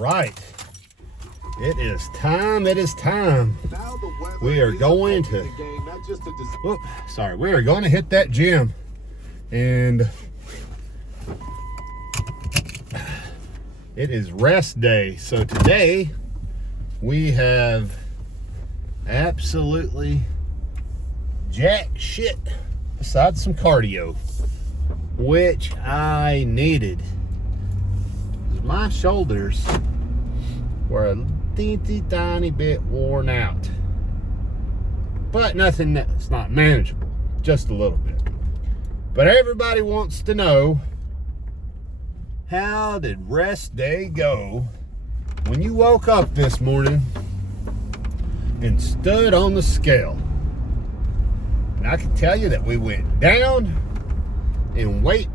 right. It is time. We are going to, we are going to hit that gym. And it is rest day. So today we have absolutely jack shit besides some cardio, which I needed. My shoulders were a teensy tiny bit worn out, but nothing that's not manageable, just a little bit. But everybody wants to know, how did rest day go when you woke up this morning and stood on the scale? And I can tell you that we went down in weight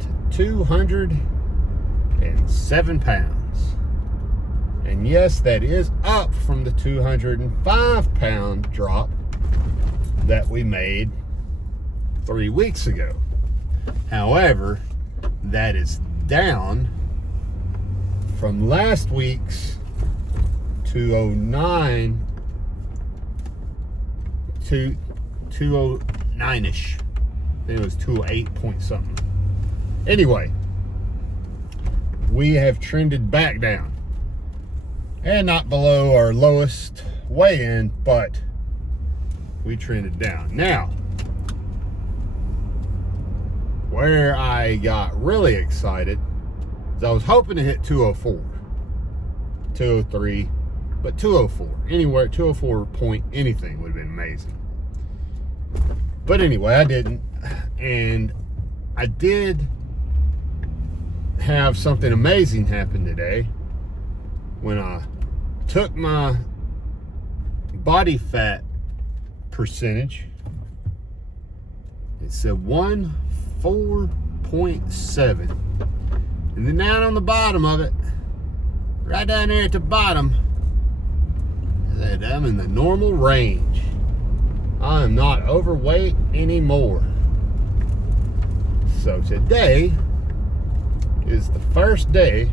to 207 pounds. And yes, that is up from the 205-pound drop that we made 3 weeks ago. However, that is down from last week's 209 to 209-ish. I think it was 208 point something. Anyway, we have trended back down. And not below our lowest weigh-in, but we trended down. Now, where I got really excited is I was hoping to hit 204, 203, but 204. Anywhere, 204 point anything would have been amazing. But anyway, I didn't. And I did have something amazing happen today when I took my body fat percentage. It said 104.7, and then down on the bottom of it, right down there at the bottom, it said I'm in the normal range. I am not overweight anymore. So today is the first day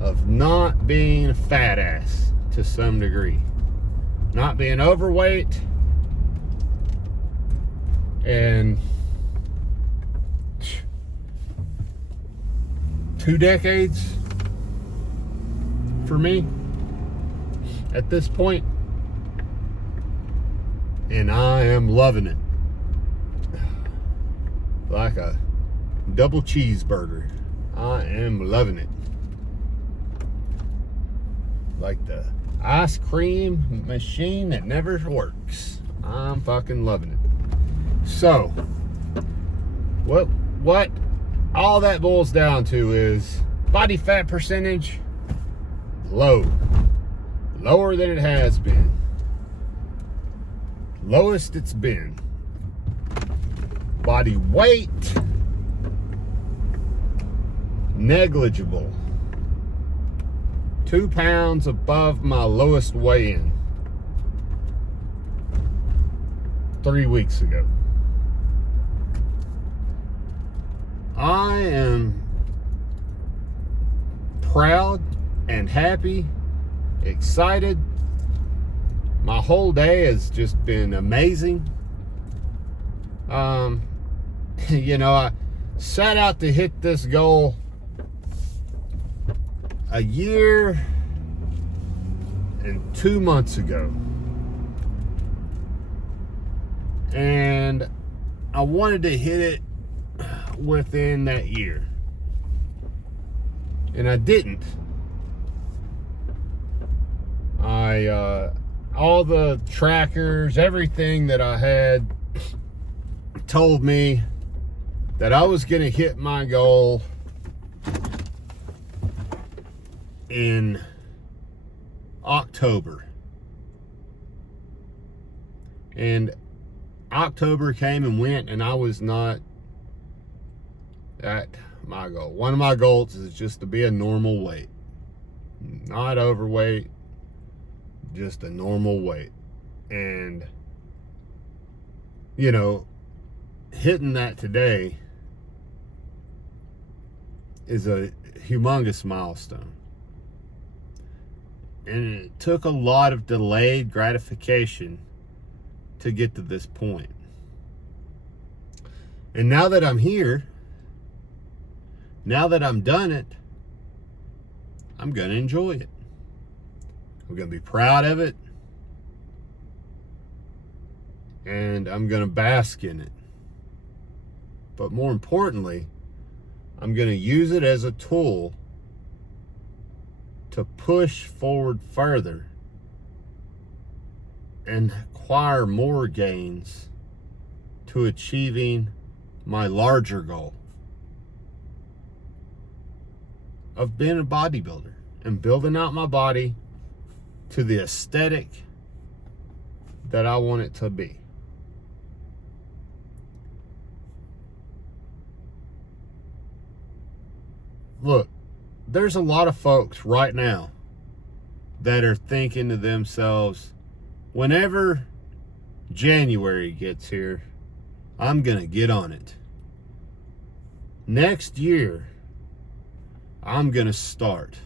of not being a fat ass to some degree. Not being overweight. And 2 decades for me at this point. And I am loving it. Like a double cheeseburger. I am loving it. Like the ice cream machine that never works. I'm fucking loving it. So, what all that boils down to is body fat percentage low. Lower than it has been. Lowest it's been. Body weight negligible. 2 pounds above my lowest weigh-in 3 weeks ago. I am proud and happy, excited. My whole day has just been amazing. You know, I set out to hit this goal a year and 2 months ago. And I wanted to hit it within that year. And I didn't. All the trackers, everything that I had told me that I was going to hit my goal in October. And October came and went, and I was not at my goal. One of my goals is just to be a normal weight. Not overweight, just a normal weight. And, you know, hitting that today is a humongous milestone. And it took a lot of delayed gratification to get to this point. And now that I'm here, now that I'm done it, I'm going to enjoy it. I'm going to be proud of it. And I'm going to bask in it. But more importantly, I'm going to use it as a tool to push forward further and acquire more gains to achieving my larger goal of being a bodybuilder and building out my body to the aesthetic that I want it to be. Look, there's a lot of folks right now that are thinking to themselves, whenever January gets here, I'm going to get on it. Next year, I'm going to start.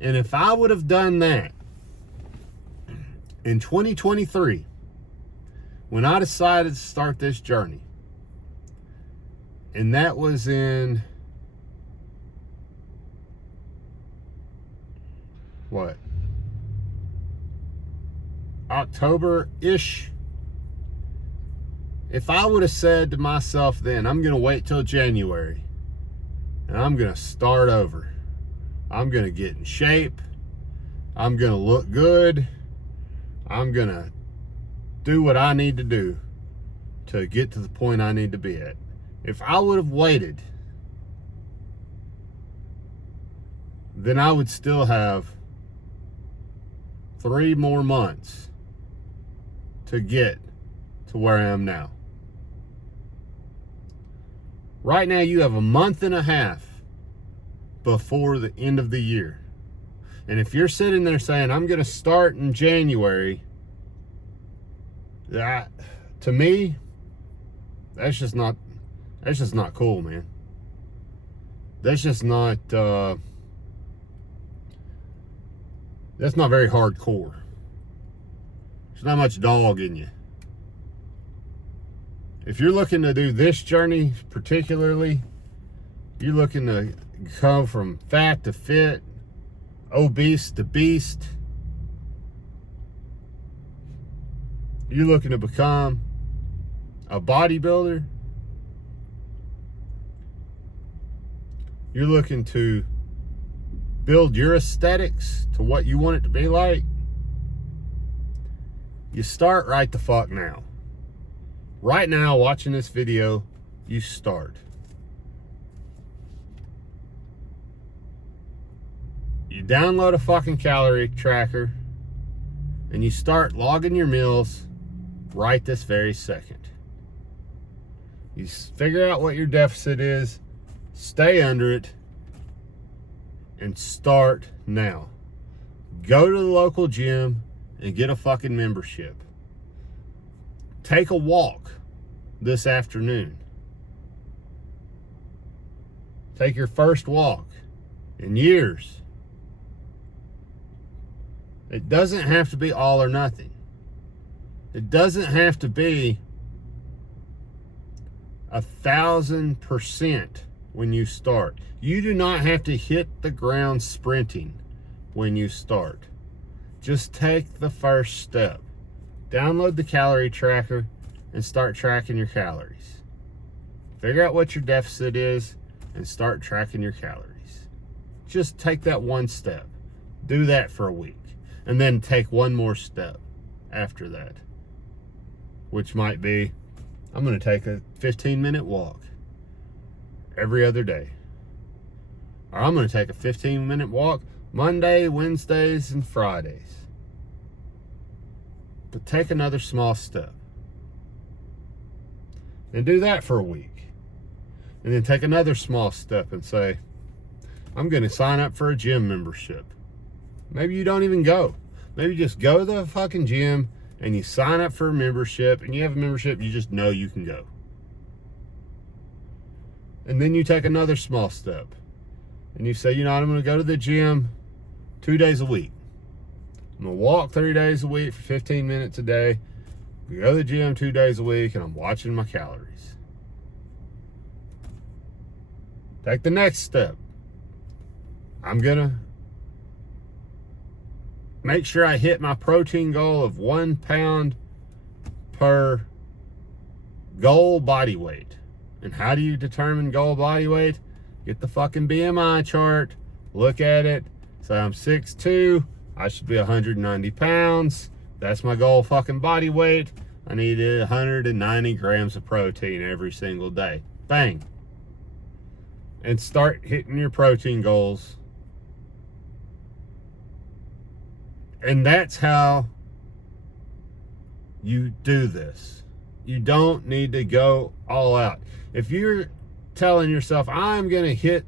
And if I would have done that in 2023, when I decided to start this journey, and that was in what? October-ish. If I would have said to myself then, I'm going to wait till January and I'm going to start over. I'm going to get in shape. I'm going to look good. I'm going to do what I need to do to get to the point I need to be at. If I would have waited, then I would still have 3 more months to get to where I am now. Right now, you have a month and a half before the end of the year. And if you're sitting there saying, I'm going to start in January, that, to me, that's just not cool, man. That's just not, that's not very hardcore. There's not much dog in you. If you're looking to do this journey particularly, you're looking to go from fat to fit, obese to beast. You're looking to become a bodybuilder. You're looking to build your aesthetics to what you want it to be like. You start right the fuck now. Right now, watching this video, you start. You download a fucking calorie tracker and you start logging your meals right this very second. You figure out what your deficit is, stay under it, and start now. Go to the local gym and get a fucking membership. Take a walk this afternoon. Take your first walk in years. It doesn't have to be all or nothing. It doesn't have to be 1,000% when you start. You do not have to hit the ground sprinting when you start. Just take the first step. Download the calorie tracker and start tracking your calories. Figure out what your deficit is and start tracking your calories. Just take that one step. Do that for a week. And then take one more step after that. Which might be, I'm going to take a 15-minute walk every other day. Or I'm going to take a 15-minute walk Monday, Wednesdays, and Fridays. But take another small step. And do that for a week. And then take another small step and say, I'm going to sign up for a gym membership. Maybe you don't even go. Maybe just go to the fucking gym and you sign up for a membership and you have a membership, you just know you can go. And then you take another small step. And you say, you know, I'm going to go to the gym 2 days a week. I'm going to walk 3 days a week for 15 minutes a day. Go to the gym 2 days a week, and I'm watching my calories. Take the next step. I'm going to make sure I hit my protein goal of 1 pound per goal body weight. And how do you determine goal body weight? Get the fucking BMI chart, look at it, say I'm 6'2", I should be 190 pounds. That's my goal fucking body weight. I need 190 grams of protein every single day. Bang. And start hitting your protein goals. And that's how you do this. You don't need to go all out. If you're telling yourself, I'm going to hit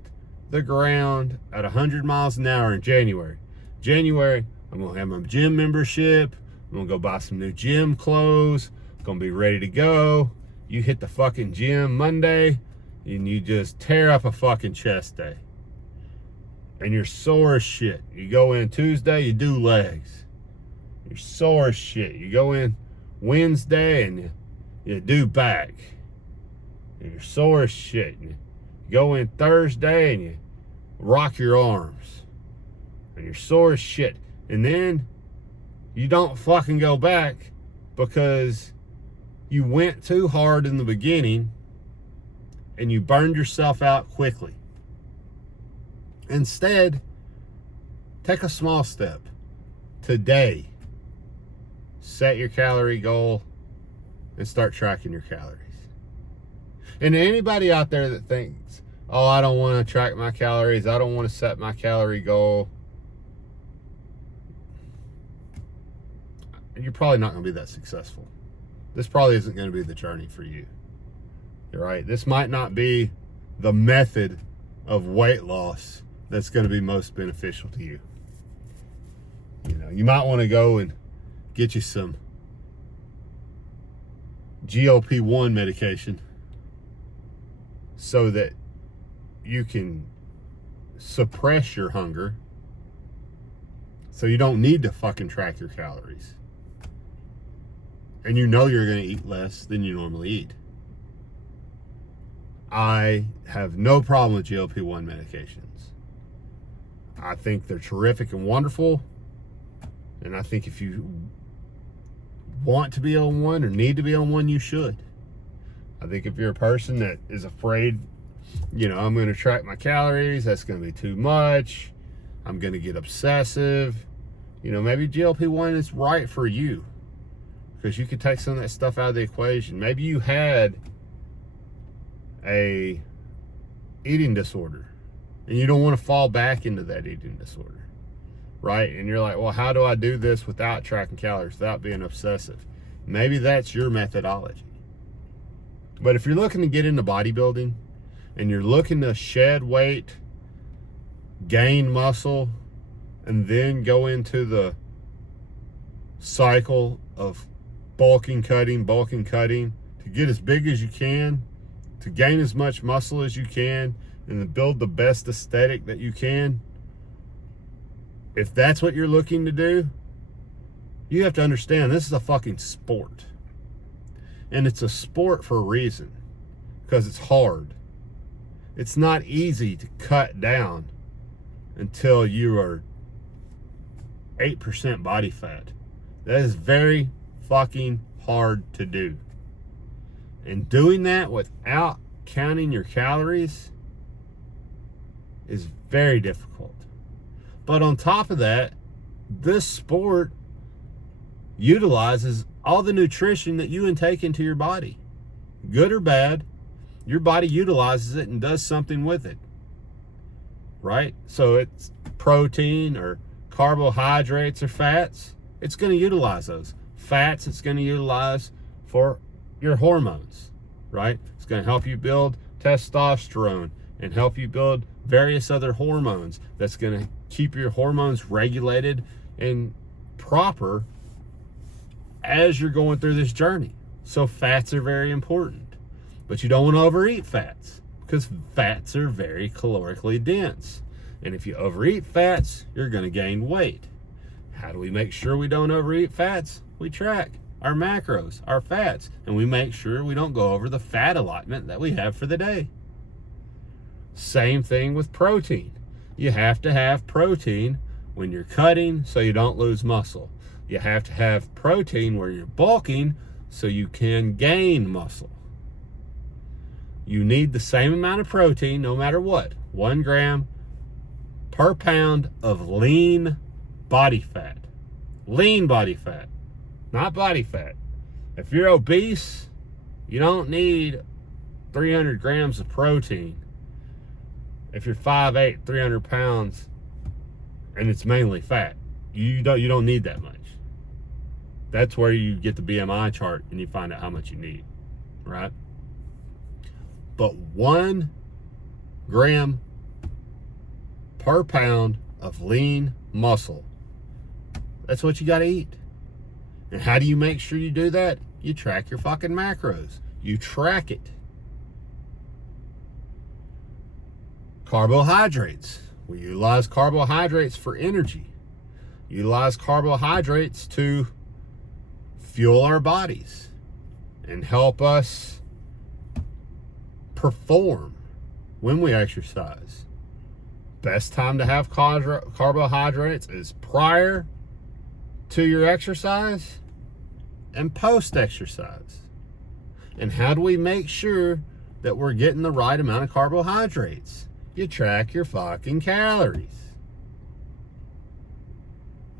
the ground at 100 miles an hour in January. I'm going to have my gym membership. I'm going to go buy some new gym clothes. I'm going to be ready to go. You hit the fucking gym Monday and you just tear up a fucking chest day. And you're sore as shit. You go in Tuesday, you do legs. You're sore as shit. You go in Wednesday and you do back. And you're sore as shit. And you go in Thursday and you rock your arms. And you're sore as shit. And then you don't fucking go back because you went too hard in the beginning and you burned yourself out quickly. Instead, take a small step. Today, set your calorie goal and start tracking your calories. And anybody out there that thinks, oh, I don't want to track my calories, I don't want to set my calorie goal, you're probably not going to be that successful. This probably isn't going to be the journey for you. You're right. This might not be the method of weight loss that's going to be most beneficial to you. You know, you might want to go and get you some GLP-1 medication so that you can suppress your hunger so you don't need to fucking track your calories. And you know you're going to eat less than you normally eat. I have no problem with GLP-1 medications. I think they're terrific and wonderful. And I think if you want to be on one or need to be on one, you should. I think if you're a person that is afraid, you know, I'm going to track my calories, that's going to be too much, I'm going to get obsessive, you know, maybe GLP-1 is right for you because you could take some of that stuff out of the equation. Maybe you had a eating disorder and you don't want to fall back into that eating disorder, right? And you're like, well, how do I do this without tracking calories, without being obsessive? Maybe that's your methodology. But if you're looking to get into bodybuilding and you're looking to shed weight, gain muscle, and then go into the cycle of bulking, cutting, to get as big as you can, to gain as much muscle as you can, and to build the best aesthetic that you can, if that's what you're looking to do, you have to understand this is a fucking sport. And it's a sport for a reason, because it's hard. It's not easy to cut down until you are 8% body fat. That is very fucking hard to do. And doing that without counting your calories is very difficult. But on top of that, this sport utilizes all the nutrition that you intake into your body. Good or bad, your body utilizes it and does something with it. Right? So it's protein or carbohydrates or fats, it's going to utilize those. Fats, it's going to utilize for your hormones, right? It's going to help you build testosterone and help you build various other hormones. That's going to keep your hormones regulated and proper as you're going through this journey. So fats are very important, but you don't want to overeat fats because fats are very calorically dense. And if you overeat fats, you're going to gain weight. How do we make sure we don't overeat fats? We track our macros, our fats, and we make sure we don't go over the fat allotment that we have for the day. Same thing with protein. You have to have protein when you're cutting so you don't lose muscle. You have to have protein where you're bulking so you can gain muscle. You need the same amount of protein no matter what. 1 gram per pound of lean body fat. Lean body fat, not body fat. If you're obese, you don't need 300 grams of protein. If you're 5'8", 300 pounds, and it's mainly fat, you don't need that much. That's where you get the BMI chart and you find out how much you need, right? But 1 gram per pound of lean muscle, that's what you got to eat. And how do you make sure you do that? You track your fucking macros. You track it. Carbohydrates. We utilize carbohydrates for energy. Utilize carbohydrates to fuel our bodies and help us perform when we exercise. Best time to have carbohydrates is prior to your exercise and post-exercise. And how do we make sure that we're getting the right amount of carbohydrates? You track your fucking calories.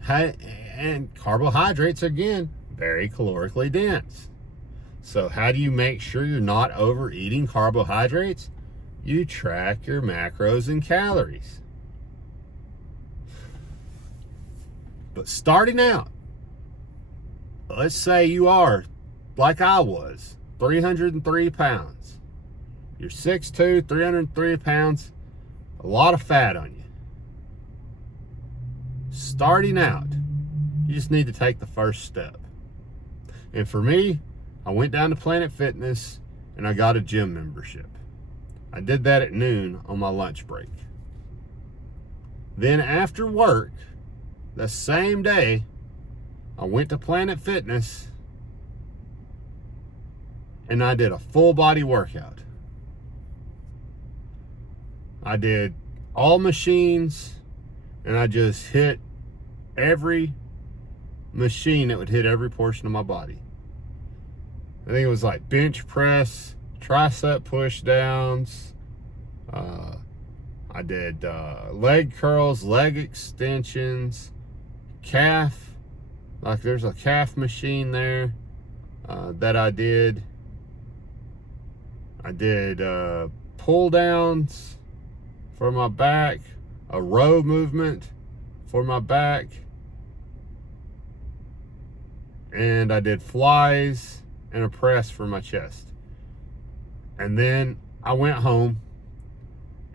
And carbohydrates, again, very calorically dense. So how do you make sure you're not overeating carbohydrates? You track your macros and calories. But starting out, let's say you are, like I was, 303 pounds. You're 6'2", 303 pounds, a lot of fat on you. Starting out, you just need to take the first step. And for me, I went down to Planet Fitness and I got a gym membership. I did that at noon on my lunch break. Then after work, the same day, I went to Planet Fitness and I did a full body workout. I did all machines and I just hit every machine that would hit every portion of my body. I think it was like bench press, tricep push downs. I did leg curls, leg extensions, calf. Like there's a calf machine there that I did. I did pull downs for my back, a row movement for my back, and I did flies and a press for my chest. And then I went home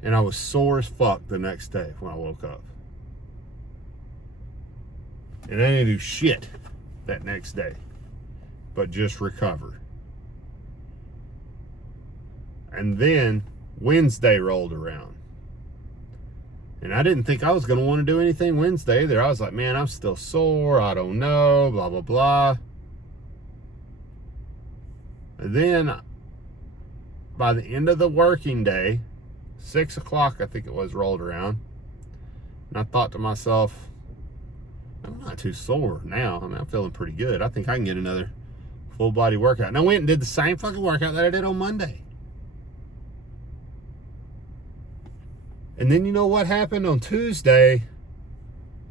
and I was sore as fuck the next day when I woke up. And I didn't do shit that next day, but just recover. And then Wednesday rolled around. And I didn't think I was going to want to do anything Wednesday either. I was like, man, I'm still sore. I don't know, blah, blah, blah. And then by the end of the working day, 6 o'clock, I think it was, rolled around. And I thought to myself, I'm not too sore now. I mean, I'm feeling pretty good. I think I can get another full body workout. And I went and did the same fucking workout that I did on Monday. And then you know what happened on Tuesday?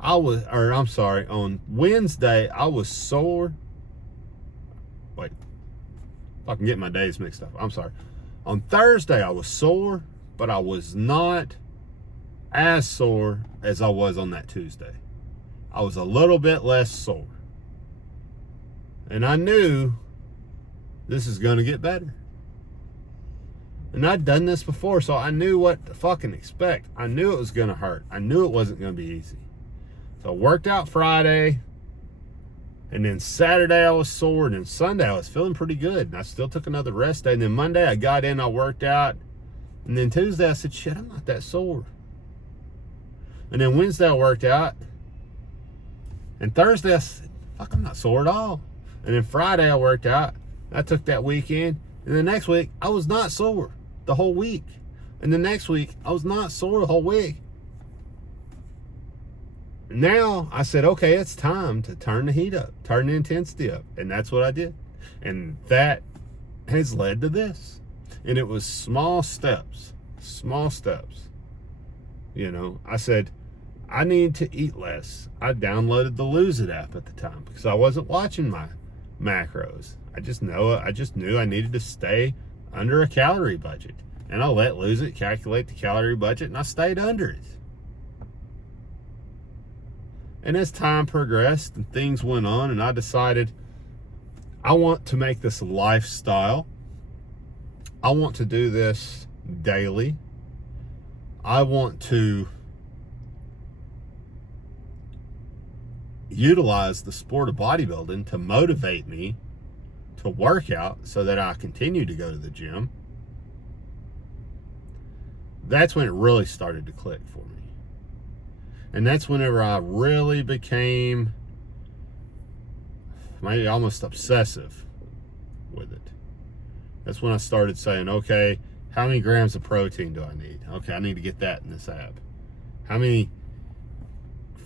On Wednesday, I was sore. Wait, if I can get my days mixed up, I'm sorry. On Thursday, I was sore, but I was not as sore as I was on that Tuesday. I was a little bit less sore. And I knew this is going to get better. And I'd done this before, so I knew what to fucking expect. I knew it was going to hurt. I knew it wasn't going to be easy. So I worked out Friday. And then Saturday I was sore. And then Sunday I was feeling pretty good. And I still took another rest day. And then Monday I got in, I worked out. And then Tuesday I said, shit, I'm not that sore. And then Wednesday I worked out. And Thursday I said, fuck, I'm not sore at all. And then Friday I worked out. I took that weekend. And the next week I was not sore the whole week. And the next week I was not sore the whole week. Now I said, okay, it's time to turn the heat up, turn the intensity up. And that's what I did. And that has led to this. And it was small steps. You know, I said, I need to eat less. I downloaded the Lose It app at the time because I wasn't watching my macros. I just knew I needed to stay under a calorie budget. And I let Lose It calculate the calorie budget, and I stayed under it. And as time progressed and things went on, and I decided I want to make this a lifestyle. I want to do this daily. I want to utilize the sport of bodybuilding to motivate me to work out so that I continue to go to the gym. That's when it really started to click for me. And that's whenever I really became maybe almost obsessive with it. That's when I started saying, okay, how many grams of protein do I need? Okay, I need to get that in this app. How many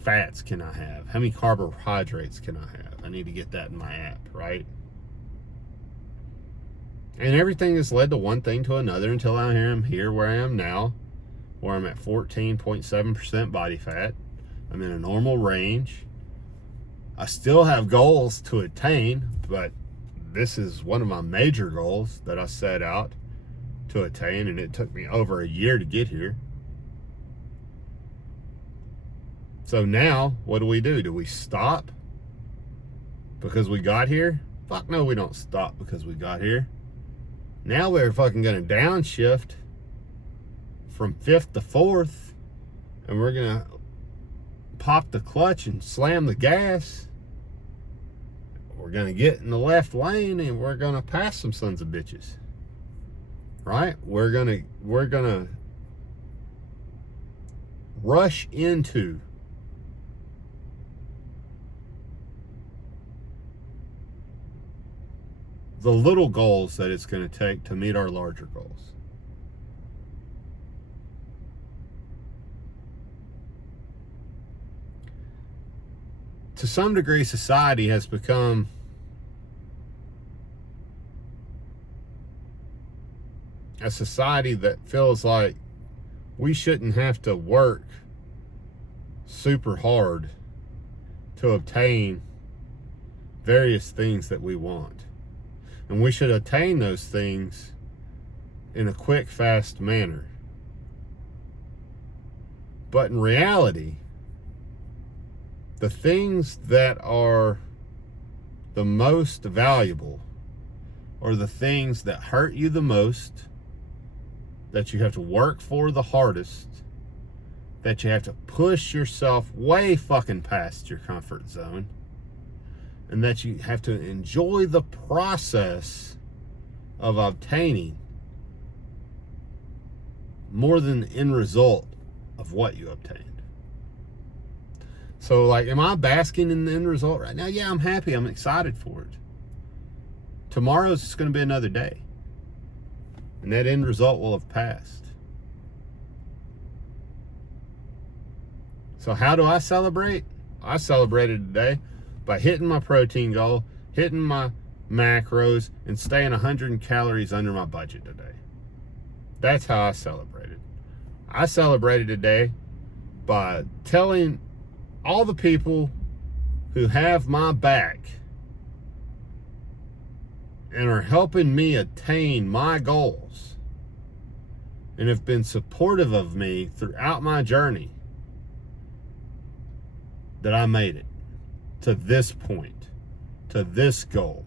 fats can I have? How many carbohydrates can I have? I need to get that in my app, right? And everything has led to one thing to another until I am here where I am now, where I'm at 14.7% body fat. I'm in a normal range. I still have goals to attain, but this is one of my major goals that I set out to attain, and it took me over a year to get here. So now, what do? Do we stop because we got here? Fuck no, we don't stop because we got here. Now we're fucking gonna downshift from 5th to 4th, and we're gonna pop the clutch and slam the gas. We're gonna get in the left lane and we're gonna pass some sons of bitches. Right? We're gonna rush into the little goals that it's going to take to meet our larger goals. To some degree, society has become a society that feels like we shouldn't have to work super hard to obtain various things that we want. And we should attain those things in a quick, fast manner. But in reality, the things that are the most valuable are the things that hurt you the most, that you have to work for the hardest, that you have to push yourself way fucking past your comfort zone, and that you have to enjoy the process of obtaining more than the end result of what you obtained. So, like, am I basking in the end result right now? Yeah, I'm happy. I'm excited for it. Tomorrow's just going to be another day. And that end result will have passed. So how do I celebrate? I celebrated today by hitting my protein goal, hitting my macros, and staying 100 calories under my budget today. That's how I celebrated. I celebrated today by telling all the people who have my back and are helping me attain my goals and have been supportive of me throughout my journey that I made it to this point, to this goal.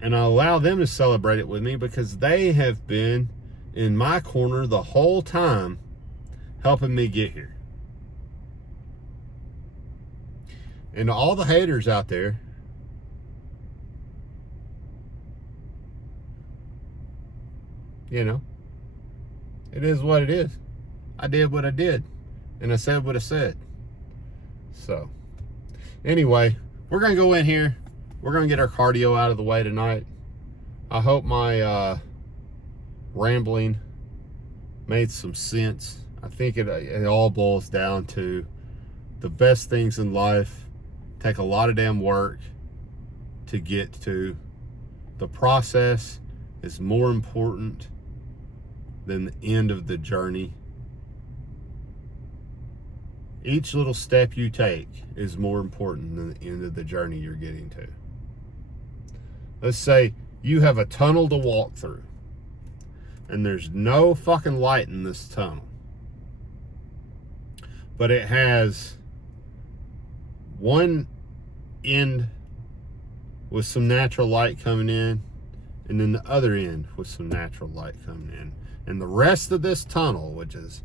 And I allow them to celebrate it with me because they have been in my corner the whole time helping me get here. And to all the haters out there, You know, it is what it is. I did what I did, and I said what I said. So, anyway, we're going to go in here. We're going to get our cardio out of the way tonight. I hope my rambling made some sense. I think it all boils down to the best things in life take a lot of damn work to get to. The process is more important than the end of the journey. Each little step you take is more important than the end of the journey you're getting to. Let's say you have a tunnel to walk through, and there's no fucking light in this tunnel, but it has one end with some natural light coming in, and then the other end with some natural light coming in. And the rest of this tunnel, which is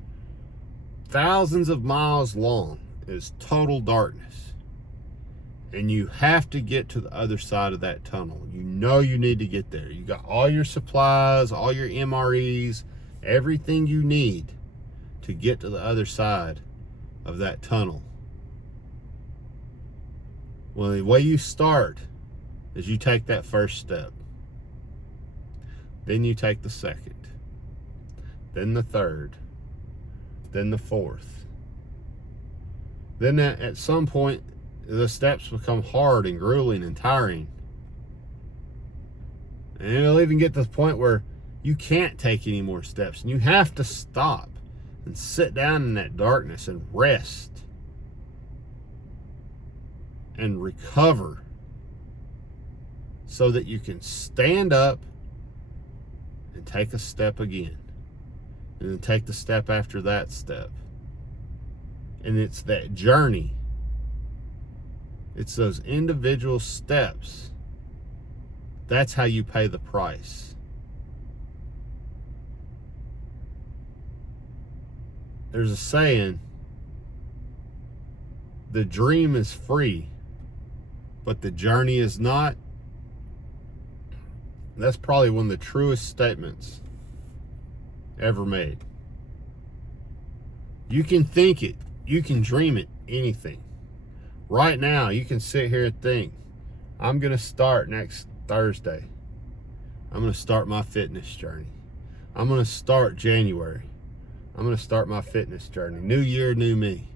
thousands of miles long, is total darkness. And you have to get to the other side of that tunnel. You know you need to get there. You got all your supplies, all your MREs, everything you need to get to the other side of that tunnel. Well, the way you start is you take that first step. Then you take the second. Then the third. Then the fourth. Then at some point, the steps become hard and grueling and tiring. And it'll even get to the point where you can't take any more steps, and you have to stop and sit down in that darkness and rest and recover so that you can stand up and take a step again, and then take the step after that step. And it's that journey. It's those individual steps. That's how you pay the price. There's a saying, the dream is free, but the journey is not. That's probably one of the truest statements ever made. You can think it, you can dream it, anything. Right now, you can sit here and think, I'm going to start next Thursday. I'm going to start my fitness journey. I'm going to start January. I'm going to start my fitness journey. New year, new me.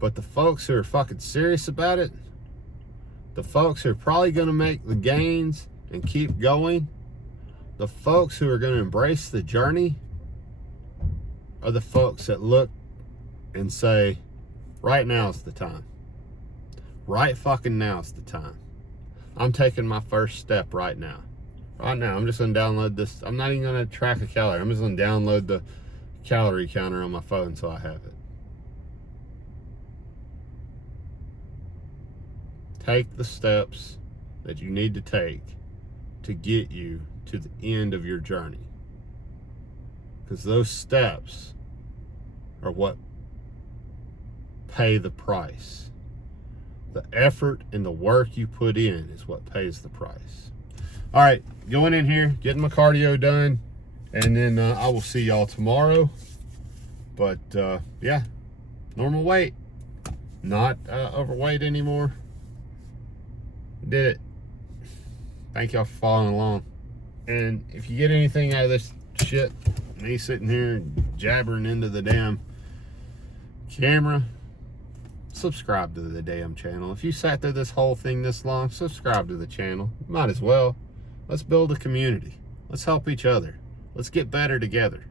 But the folks who are fucking serious about it, the folks who are probably going to make the gains and keep going, the folks who are going to embrace the journey, are the folks that look and say, right now's the time. Right fucking now's the time. I'm taking my first step right now. Right now, I'm just going to download this. I'm not even going to track a calorie. I'm just going to download the calorie counter on my phone so I have it. Take the steps that you need to take to get you to the end of your journey. Because those steps are what pay the price. The effort and the work you put in is what pays the price. All right, going in here, getting my cardio done, and then I will see y'all tomorrow. But yeah, normal weight, not overweight anymore. Did it. Thank y'all for following along. And if you get anything out of this shit, me sitting here jabbering into the damn camera, subscribe to the damn channel. If you sat through this whole thing this long, subscribe to the channel. Might as well. Let's build a community. Let's help each other. Let's get better together.